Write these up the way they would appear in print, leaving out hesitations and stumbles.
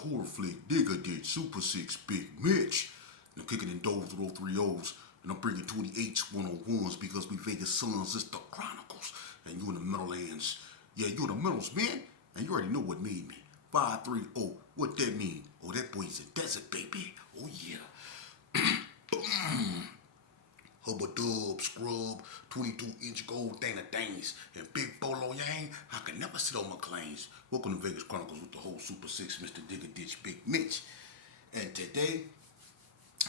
horror flick, Digger did Super 6, Big Mitch. And I'm kicking in doors with all three O's. And I'm bringing 28s, 101s because we Vegas Sons, it's the Chronicles. And you in the Meadowlands. Yeah, you in the Meadows, man. And you already know what made me. 530, what that mean? Oh, that boy's a desert, baby. Oh, yeah. Boom. Hubba Dub, Scrub, 22-inch gold Dana Danes, and Big Bolo Yang, I can never sit on my claims. Welcome to Vegas Chronicles with the whole Super 6, Mr. Digger Ditch, Big Mitch. And today,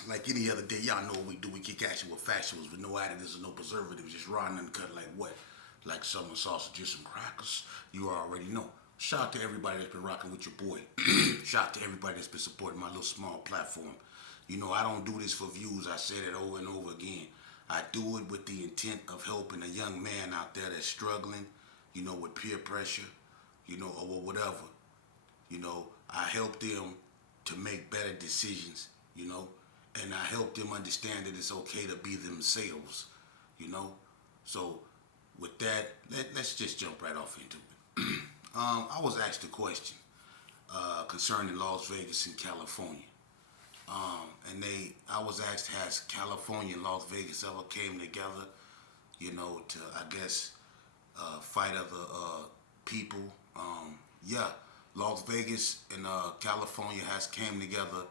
like any other day, y'all know what we do. We kick action with factuals with no additives and no preservatives, just raw and uncut like what? Like summer sausages and crackers. You already know. Shout out to everybody that's been rocking with your boy. Shout out to everybody that's been supporting my little small platform. You know, I don't do this for views. I said it over and over again. I do it with the intent of helping a young man out there that's struggling, you know, with peer pressure, you know, or whatever. You know, I help them to make better decisions, you know, and I help them understand that it's okay to be themselves, you know. So with that, let's just jump right off into it. I was asked a question concerning Las Vegas and California. I was asked, has California and Las Vegas ever came together, you know, to, I guess, fight other people? Yeah, Las Vegas and California has came together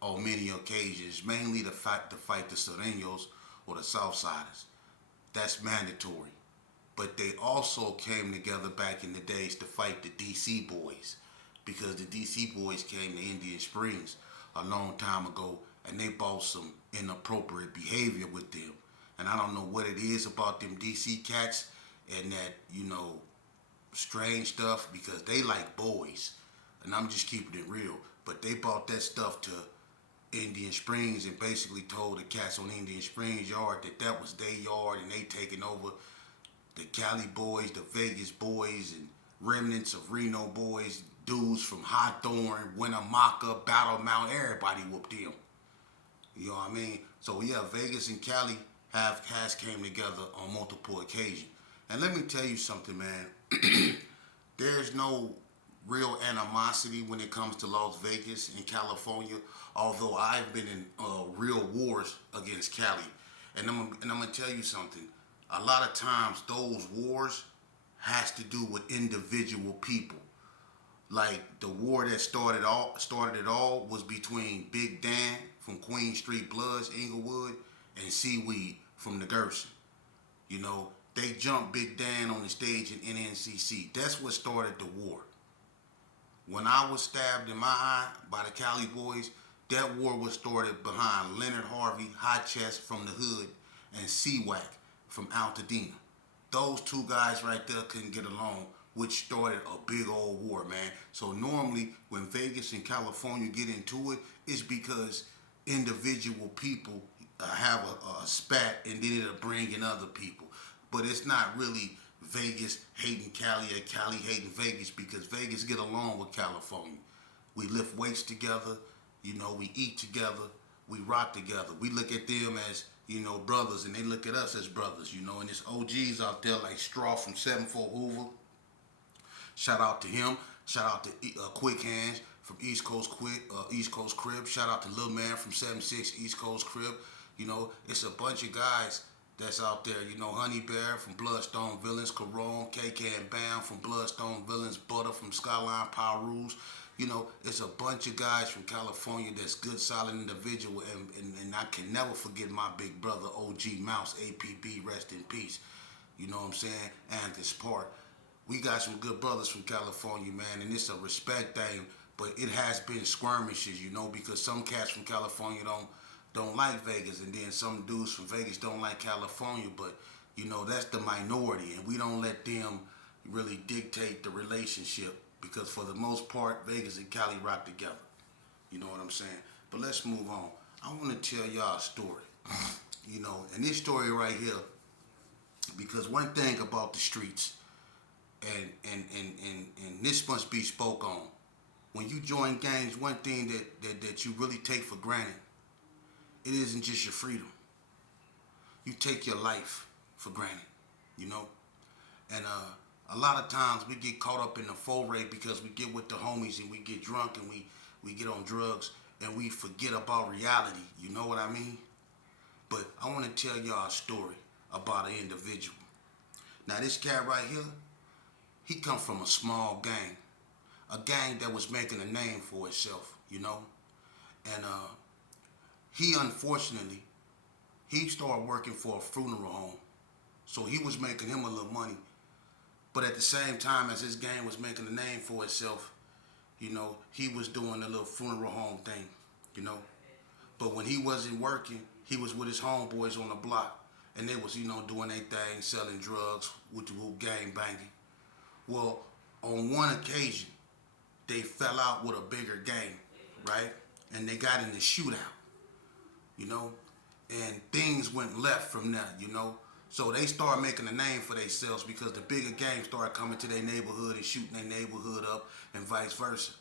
on many occasions, mainly to fight the Sureños or the Southsiders. That's mandatory. But they also came together back in the days to fight the DC boys, because the DC boys came to Indian Springs a long time ago, and they bought some inappropriate behavior with them. And I don't know what it is about them DC cats and that, you know, strange stuff, because they like boys. And I'm just keeping it real. But they bought that stuff to Indian Springs and basically told the cats on Indian Springs yard that that was their yard, and they taking over the Cali boys, the Vegas boys, and remnants of Reno boys, dudes from Hawthorne, Winnemucca, Battle Mount, everybody whooped them. You know what I mean? So yeah, Vegas and Cali has came together on multiple occasions. And let me tell you something, man. There's no real animosity when it comes to Las Vegas and California, although I've been in real wars against Cali. And I'm gonna tell you something. A lot of times those wars has to do with individual people. Like the war that started it all was between Big Dan from Queen Street Bloods, Inglewood, and Seaweed from the Gerson. You know, they jumped Big Dan on the stage in NNCC. That's what started the war. When I was stabbed in my eye by the Cali boys, that war was started behind Leonard Harvey, Hot Chest from the Hood, and Seawack from Altadena. Those two guys right there couldn't get along, which started a big old war, man. So normally when Vegas and California get into it, it's because individual people have a spat, and then it'll bring in other people. But it's not really Vegas hating Cali or Cali hating Vegas, because Vegas get along with California. We lift weights together, you know, we eat together, we rock together. We look at them as, you know, brothers, and they look at us as brothers, you know. And there's OGs out there like Straw from 74 Hoover. Shout out to him. Shout out to Quick Hands from East Coast Crib. Shout out to Lil Man from 76 East Coast Crib. You know, it's a bunch of guys that's out there. You know, Honey Bear from Bloodstone Villains, Carone, KK and Bam from Bloodstone Villains, Butter from Skyline Power Rules. You know, it's a bunch of guys from California that's good, solid individual, and I can never forget my big brother, OG Mouse, APB, rest in peace. You know what I'm saying? And this part. We got some good brothers from California, man, and it's a respect thing, but it has been skirmishes, you know, because some cats from California don't like Vegas, and then some dudes from Vegas don't like California, but, you know, that's the minority, and we don't let them really dictate the relationship, because for the most part, Vegas and Cali rock together. You know what I'm saying? But let's move on. I want to tell y'all a story, you know, and this story right here, because one thing about the streets, and this must be spoke on. When you join gangs, one thing that you really take for granted, it isn't just your freedom. You take your life for granted, you know? And A lot of times we get caught up in the foray because we get with the homies and we get drunk and we get on drugs and we forget about reality. You know what I mean? But I want to tell y'all a story about an individual. Now this cat right here, he come from a small gang. A gang that was making a name for itself, you know? And he unfortunately, he started working for a funeral home. So he was making him a little money. But at the same time as his gang was making a name for itself, you know, he was doing a little funeral home thing, you know. But when he wasn't working, he was with his homeboys on the block. And they was, you know, doing their thing, selling drugs, with the whole gang banging. Well, on one occasion, they fell out with a bigger gang, right? And they got in a shootout, you know? And things went left from there, you know? So they started making a name for themselves because the bigger gang started coming to their neighborhood and shooting their neighborhood up and vice versa.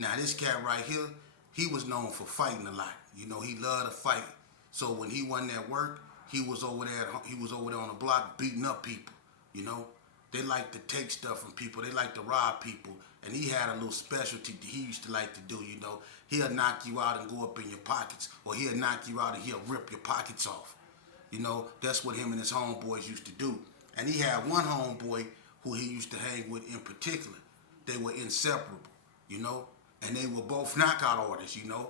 Now this cat right here, he was known for fighting a lot. You know, he loved to fight. So when he wasn't at work, he was over there on the block beating up people, you know? They like to take stuff from people. They like to rob people. And he had a little specialty that he used to like to do, you know. He'll knock you out and go up in your pockets. Or he'll knock you out and he'll rip your pockets off. You know, that's what him and his homeboys used to do. And he had one homeboy who he used to hang with in particular. They were inseparable, you know. And they were both knockout artists, you know.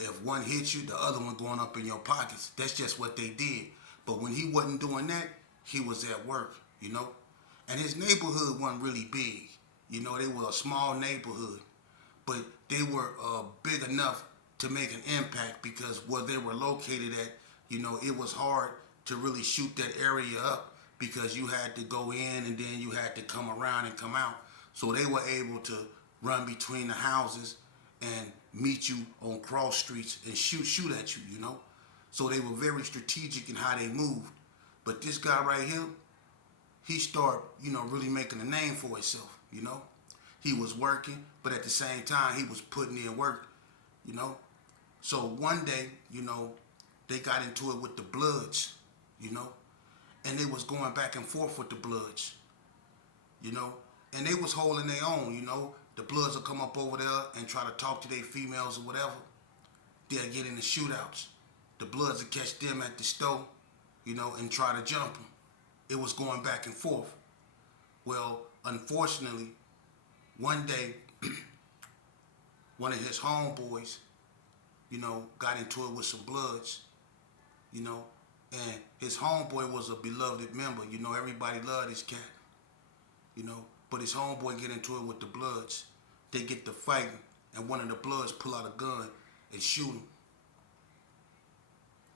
If one hit you, the other one going up in your pockets. That's just what they did. But when he wasn't doing that, he was at work, you know. And his neighborhood wasn't really big. You know, they were a small neighborhood. But they were big enough to make an impact because where they were located at, you know, it was hard to really shoot that area up because you had to go in and then you had to come around and come out. So they were able to run between the houses and meet you on cross streets and shoot at you, you know. So they were very strategic in how they moved. But this guy right here, he started, you know, really making a name for himself, you know. He was working, but at the same time, he was putting in work, you know. So one day, you know, they got into it with the Bloods, you know. And they was going back and forth with the Bloods, you know. And they was holding their own, you know. The Bloods will come up over there and try to talk to their females or whatever. They'll get in the shootouts. The Bloods will catch them at the store, you know, and try to jump them. It was going back and forth. Well, unfortunately, one day, one of his homeboys, you know, got into it with some Bloods, you know, and his homeboy was a beloved member. You know, everybody loved this cat, you know, but his homeboy get into it with the Bloods. They get to fighting, and one of the Bloods pull out a gun and shoot him.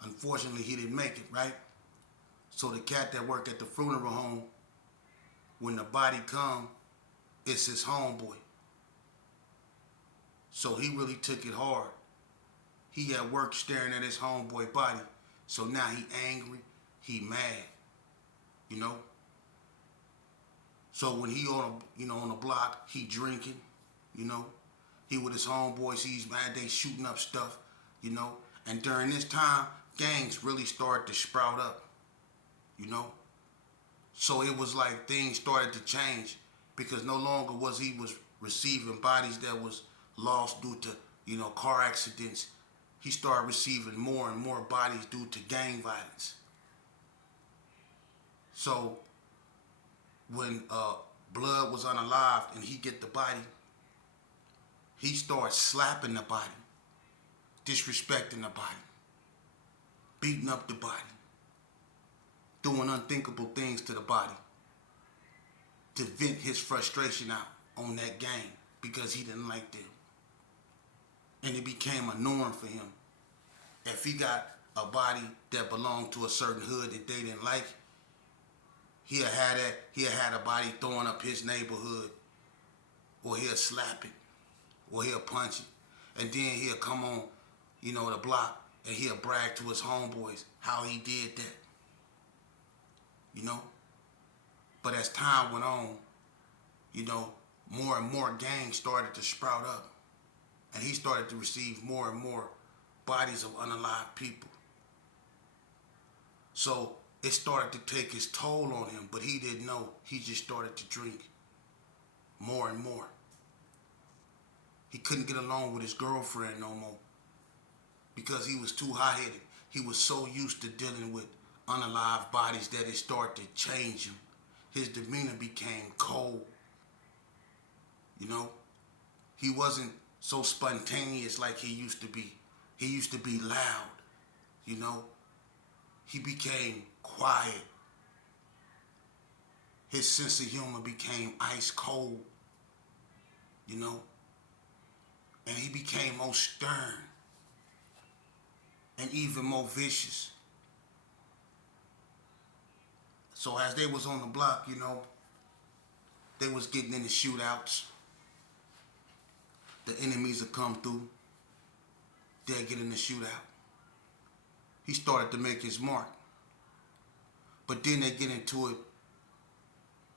Unfortunately, he didn't make it, right? So the cat that worked at the funeral home, when the body come, it's his homeboy. So he really took it hard. He at work staring at his homeboy body. So now he angry, he mad, you know. So when he on the block, he drinking, you know. He with his homeboys, he's mad, they shooting up stuff, you know. And during this time, gangs really started to sprout up, you know. So it was like things started to change because no longer was he receiving bodies that was lost due to, you know, car accidents. He started receiving more and more bodies due to gang violence. So when Blood was unalived and he get the body, he started slapping the body, disrespecting the body, beating up the body, doing unthinkable things to the body to vent his frustration out on that gang because he didn't like them. And it became a norm for him. If he got a body that belonged to a certain hood that they didn't like, he'll had a body throwing up his neighborhood, or he'll slap it, or he'll punch it. And then he'll come on, you know, the block and he'll brag to his homeboys how he did that. You know? But as time went on, you know, more and more gangs started to sprout up. And he started to receive more and more bodies of unalived people. So it started to take its toll on him, but he didn't know. He just started to drink. more and more. He couldn't get along with his girlfriend no more because he was too hot-headed. He was so used to dealing with unalive bodies that it started to change him. His demeanor became cold. You know, he wasn't so spontaneous like he used to be. He used to be loud, you know. He became quiet. His sense of humor became ice cold, you know. And he became more stern and even more vicious. So as they was on the block, you know, they was getting into shootouts. The enemies would come through. They'd get in the shootout. He started to make his mark. But then they get into it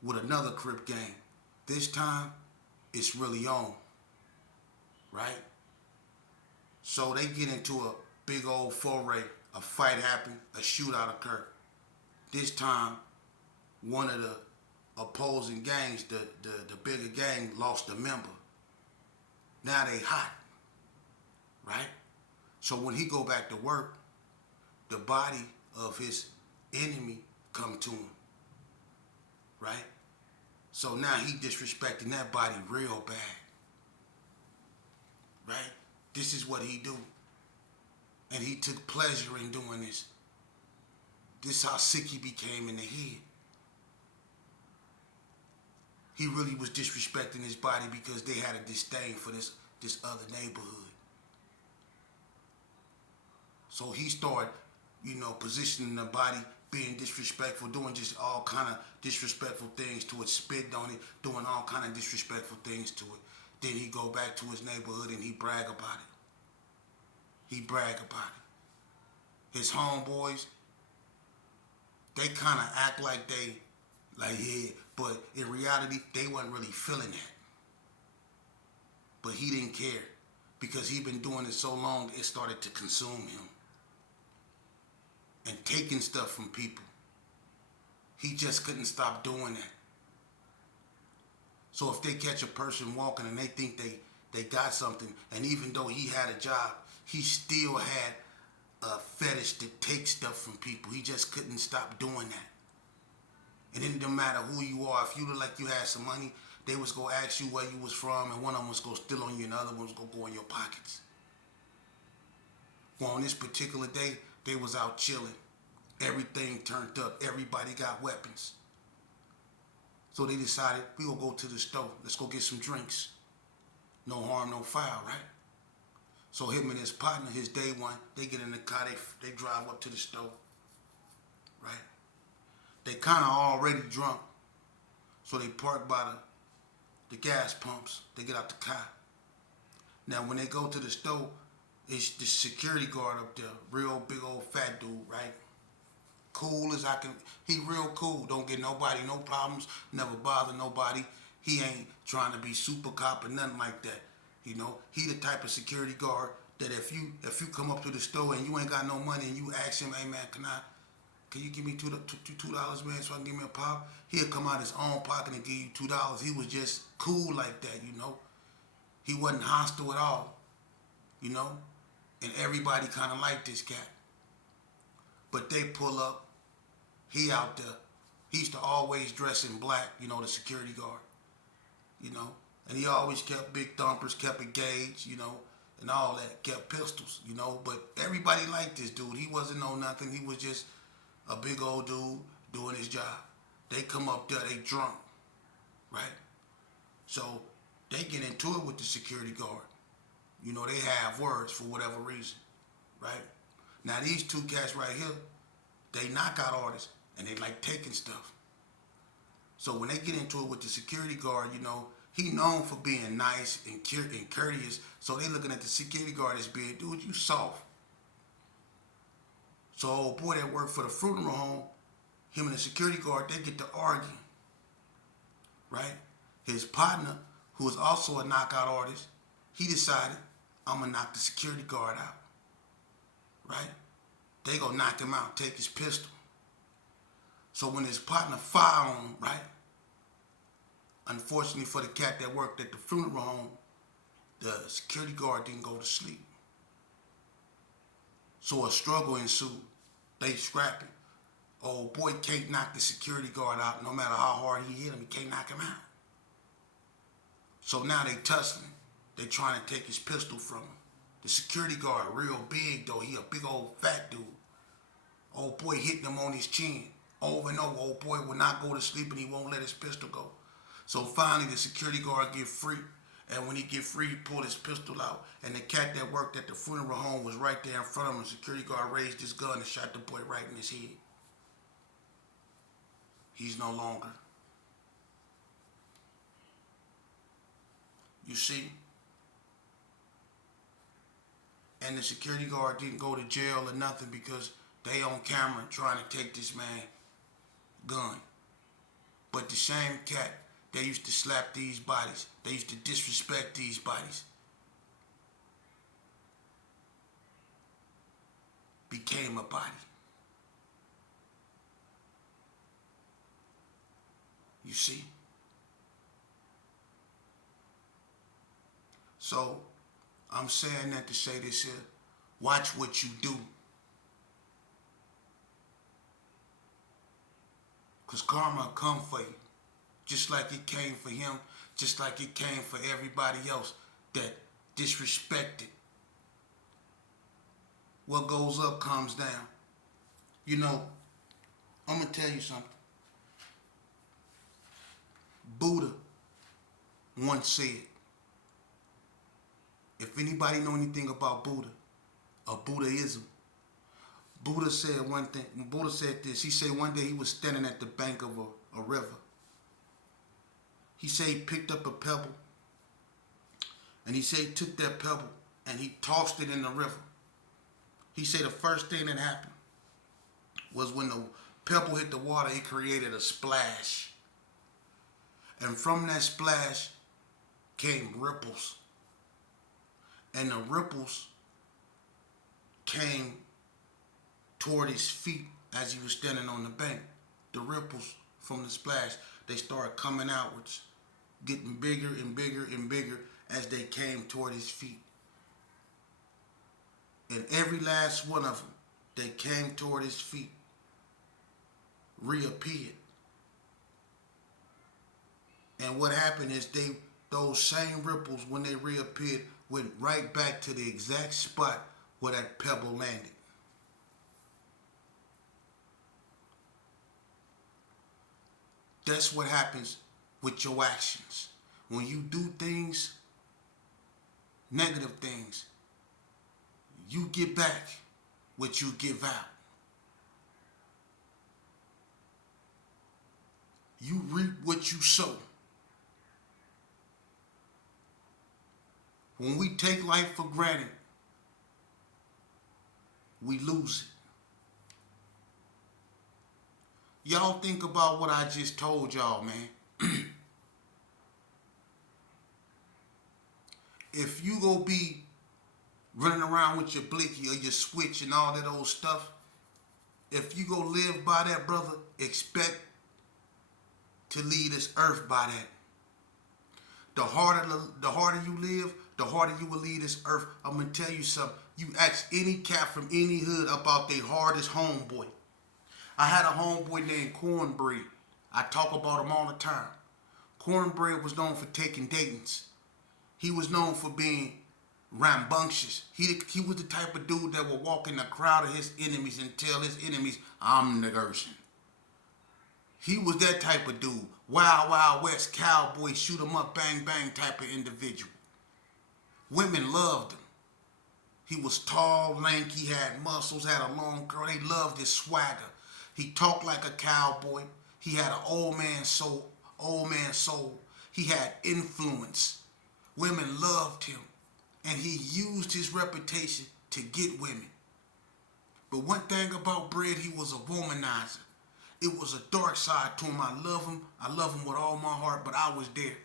with another Crip gang. This time, it's really on. Right? So they get into a big old foray. A fight happened. A shootout occurred. This time, one of the opposing gangs, the bigger gang, lost a member. Now they hot, right? So when he go back to work, the body of his enemy come to him, right? So now he disrespecting that body real bad, right? This is what he do. And he took pleasure in doing this. This is how sick he became in the head. He really was disrespecting his body because they had a disdain for this other neighborhood. So he started, you know, positioning the body, being disrespectful, doing just all kind of disrespectful things to it, spitting on it, doing all kind of disrespectful things to it. Then he go back to his neighborhood and he brag about it. He brag about it. His homeboys, they kind of act like yeah, but in reality, they wasn't really feeling that. But he didn't care because he'd been doing it so long, it started to consume him. And taking stuff from people. He just couldn't stop doing that. So if they catch a person walking and they think they got something, and even though he had a job, he still had a fetish to take stuff from people. He just couldn't stop doing that. And it didn't matter who you are. If you look like you had some money, they was going to ask you where you was from, and one of them was going to steal on you, and the other one was going to go in your pockets. Well, on this particular day, they was out chilling. Everything turned up. Everybody got weapons. So they decided, we gonna go to the store. Let's go get some drinks. No harm, no foul, right? So him and his partner, his day one, they get in the car, they drive up to the store, right? They kind of already drunk. So they park by the gas pumps. They get out the car. Now, when they go to the store, it's the security guard up there, real big old fat dude, right? Cool as I can. He real cool. Don't get nobody no problems. Never bother nobody. He ain't trying to be super cop or nothing like that. You know, he the type of security guard that if you come up to the store and you ain't got no money and you ask him, hey man, can you give me $2, man, so I can give me a pop? He'll come out his own pocket and give you $2. He was just cool like that, you know. He wasn't hostile at all, you know. And everybody kind of liked this cat. But they pull up. He out there. He used to always dress in black, you know, the security guard, you know. And he always kept big thumpers, kept a gauge, you know, and all that. Kept pistols, you know. But everybody liked this dude. He wasn't no nothing. He was just a big old dude doing his job. They come up there, they drunk, right? So they get into it with the security guard. You know, they have words for whatever reason, right? Now these two cats right here, they knockout artists and they like taking stuff. So when they get into it with the security guard, you know, he known for being nice and courteous. So they looking at the security guard as being, dude, you soft. So old boy that worked for the funeral home, him and the security guard, they get to arguing, right? His partner, who was also a knockout artist, he decided, I'm gonna knock the security guard out, right? They gonna knock him out, take his pistol. So when his partner fire on him, right, Unfortunately for the cat that worked at the funeral home, the security guard didn't go to sleep. So a struggle ensued. They scrapping. Old boy can't knock the security guard out no matter how hard he hit him. He can't knock him out. So now they tussling. They trying to take his pistol from him. The security guard real big though. He a big old fat dude. Old boy hitting him on his chin. Over and over. Old boy will not go to sleep and he won't let his pistol go. So finally the security guard get free. And when he get free, he pulled his pistol out. And the cat that worked at the funeral home was right there in front of him. The security guard raised his gun and shot the boy right in his head. He's no longer. You see? And the security guard didn't go to jail or nothing because they on camera trying to take this man gun. But the same cat, they used to slap these bodies. They used to disrespect these bodies. Became a body. You see? So, I'm saying that to say this here. Watch what you do. Because karma will come for you. Just like it came for him. Just like it came for everybody else that disrespected. What goes up comes down. You know, I'm going to tell you something. Buddha once said, if anybody know anything about Buddha or Buddhism, Buddha said one thing. Buddha said this. He said one day he was standing at the bank of a river. He said he picked up a pebble. And he said he took that pebble and he tossed it in the river. He said the first thing that happened was when the pebble hit the water, it created a splash. And from that splash came ripples. And the ripples came toward his feet as he was standing on the bank. The ripples from the splash, they started coming outwards, getting bigger and bigger and bigger as they came toward his feet. And every last one of them that came toward his feet reappeared. And what happened is those same ripples, when they reappeared, went right back to the exact spot where that pebble landed. That's what happens with your actions. When you do things, negative things, you get back what you give out. You reap what you sow. When we take life for granted, we lose it. Y'all think about what I just told y'all, man. If you go be running around with your blicky or your switch and all that old stuff, if you go live by that, brother, expect to leave this earth by that. The harder you live, the harder you will leave this earth. I'm going to tell you something. You ask any cat from any hood about their hardest homeboy. I had a homeboy named Cornbread. I talk about him all the time. Cornbread was known for taking datings. He was known for being rambunctious. He was the type of dude that would walk in the crowd of his enemies and tell his enemies, I'm the Gerson. He was that type of dude. Wild, Wild West, cowboy, shoot 'em up, bang, bang type of individual. Women loved him. He was tall, lanky, had muscles, had a long curl. They loved his swagger. He talked like a cowboy. He had an old man soul. He had influence. Women loved him. And he used his reputation to get women. But one thing about Bread, he was a womanizer. It was a dark side to him. I love him. I love him with all my heart, but I was there.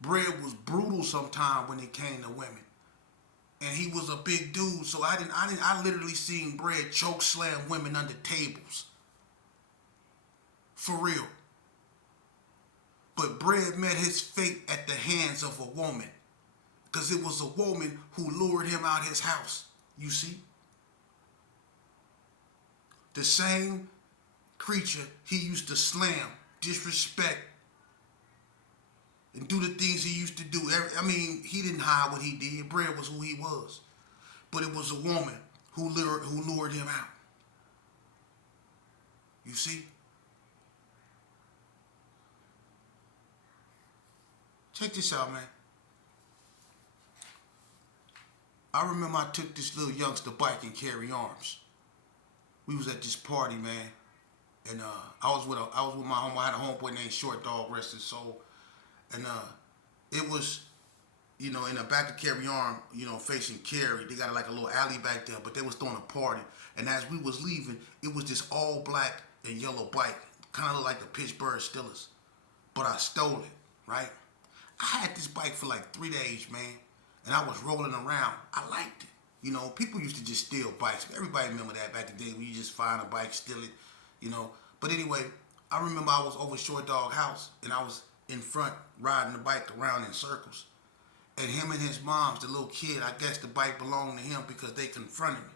Bread was brutal sometimes when it came to women. And he was a big dude, so I literally seen Bread choke slam women under tables. For real. But Bread met his fate at the hands of a woman. Because it was a woman who lured him out his house. You see? The same creature he used to slam, disrespect, and do the things he used to do. I mean, he didn't hide what he did. Bread was who he was. But it was a woman who lured him out. You see? Check this out, man. I remember I took this little youngster bike and carry arms. We was at this party, man, and I was with my homeboy. I had a homeboy named Short Dog, rest his soul, and it was, in the back of Carry Arm, facing Cary. They got like a little alley back there, but they was throwing a party, and as we was leaving, it was this all black and yellow bike, kind of looked like the Pittsburgh Steelers, but I stole it, right? I had this bike for like 3 days, man, and I was rolling around. I liked it. People used to just steal bikes. Everybody remember that back in the day when you just find a bike, steal it, But anyway, I remember I was over Short Dog house, and I was in front riding the bike around in circles. And him and his mom's, the little kid, I guess the bike belonged to him because they confronted me.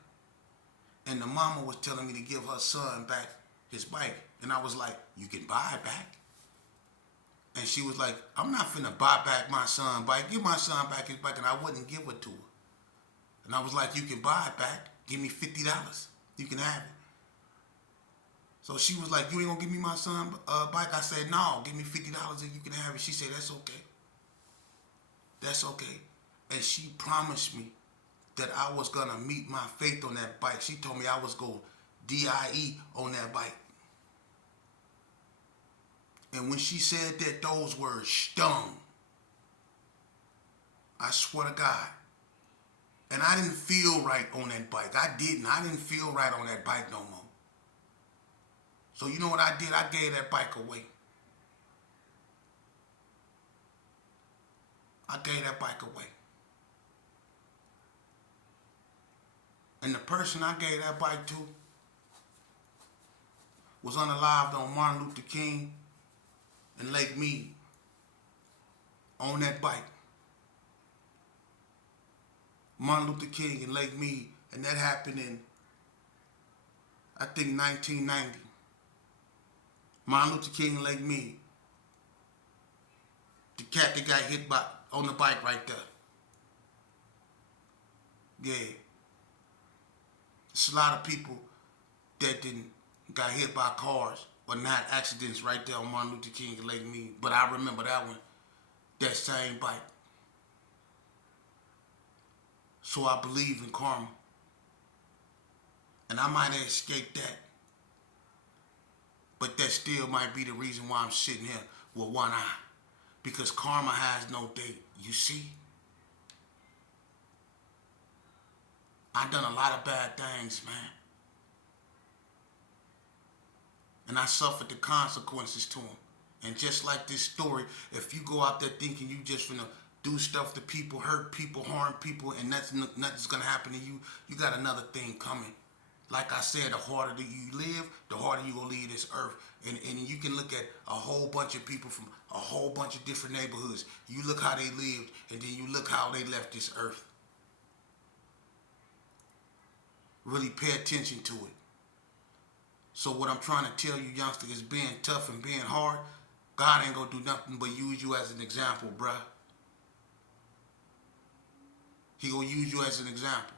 And the mama was telling me to give her son back his bike. And I was like, you can buy it back. And she was like, I'm not finna buy back my son's bike. Give my son back his bike. And I wouldn't give it to her. And I was like, you can buy it back. Give me $50. You can have it. So she was like, you ain't gonna give me my son's bike? I said, no, give me $50 and you can have it. She said, that's okay. That's okay. And she promised me that I was gonna meet my fate on that bike. She told me I was gonna DIE on that bike. And when she said that, those words stung. I swear to God. And I didn't feel right on that bike. I didn't feel right on that bike no more. So you know what I did? I gave that bike away. I gave that bike away. And the person I gave that bike to was unalived on Martin Luther King and Lake Mead on that bike. Martin Luther King and Lake Mead, and that happened in, I think, 1990. Martin Luther King and Lake Mead. The cat that got hit by on the bike right there. Yeah. It's a lot of people that got hit by cars or not accidents right there on Martin Luther King and Lake Mead. But I remember that one, that same bike. So I believe in karma. And I might have escaped that. But that still might be the reason why I'm sitting here with one eye. Because karma has no date. You see? I done a lot of bad things, man. And I suffered the consequences to them. And just like this story, if you go out there thinking you just finna do stuff to people, hurt people, harm people, and nothing's gonna happen to you, you got another thing coming. Like I said, the harder that you live, the harder you gonna leave this earth. And you can look at a whole bunch of people from a whole bunch of different neighborhoods. You look how they lived, and then you look how they left this earth. Really pay attention to it. So what I'm trying to tell you, youngster, is being tough and being hard, God ain't gonna do nothing but use you as an example, bruh. He gonna use you as an example.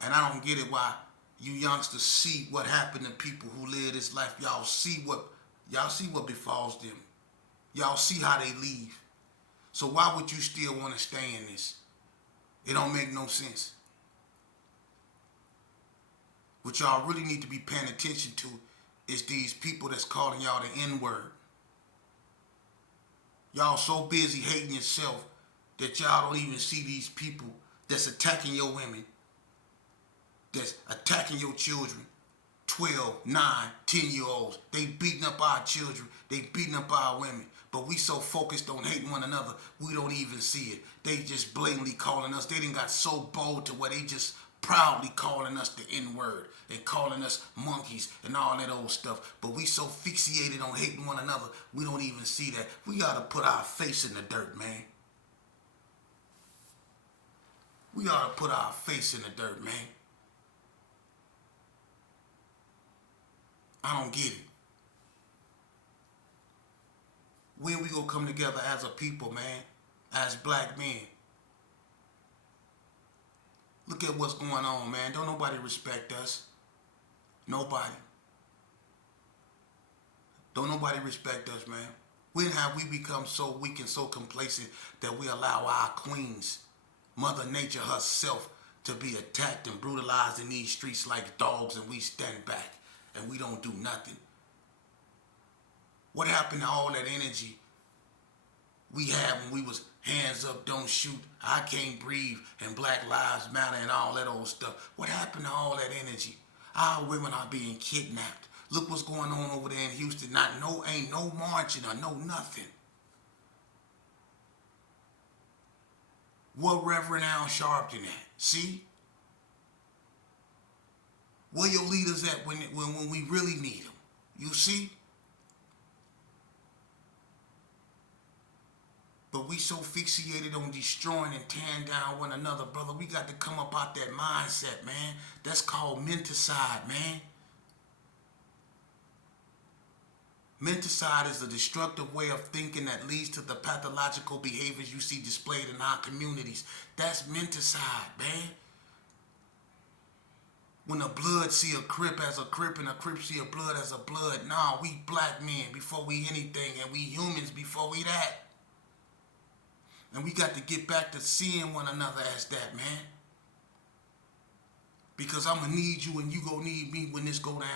And I don't get it why you youngsters see what happened to people who live this life. Y'all see what befalls them. Y'all see how they leave. So why would you still want to stay in this? It don't make no sense. What y'all really need to be paying attention to is these people that's calling y'all the N-word. Y'all so busy hating yourself that y'all don't even see these people that's attacking your women, that's attacking your children, 12, 9, 10-year-olds. They beating up our children. They beating up our women. But we so focused on hating one another, we don't even see it. They just blatantly calling us. They done got so bold to where they just proudly calling us the N-word and calling us monkeys and all that old stuff. But we so fixated on hating one another, we don't even see that. We got to put our face in the dirt, man. We ought to put our face in the dirt, man. I don't get it. When we gonna come together as a people, man, as black men? Look at what's going on, man. Don't nobody respect us. Nobody. Don't nobody respect us, man. When have we become so weak and so complacent that we allow our queens, Mother Nature herself, to be attacked and brutalized in these streets like dogs, and we stand back and we don't do nothing? What happened to all that energy we had when we was hands up, don't shoot, I can't breathe, and Black Lives Matter and all that old stuff? What happened to all that energy? Our women are being kidnapped. Look what's going on over there in Houston. Ain't no marching or no nothing. What Reverend Al Sharpton at? See? Where your leaders at when we really need them? You see? But we so fixated on destroying and tearing down one another, brother. We got to come up out that mindset, man. That's called menticide, man. Menticide is a destructive way of thinking that leads to the pathological behaviors you see displayed in our communities. That's menticide, man. When a blood see a Crip as a Crip and a Crip see a blood as a blood. Nah, we black men before we anything, and we humans before we that. And we got to get back to seeing one another as that, man. Because I'm going to need you and you going to need me when this go down.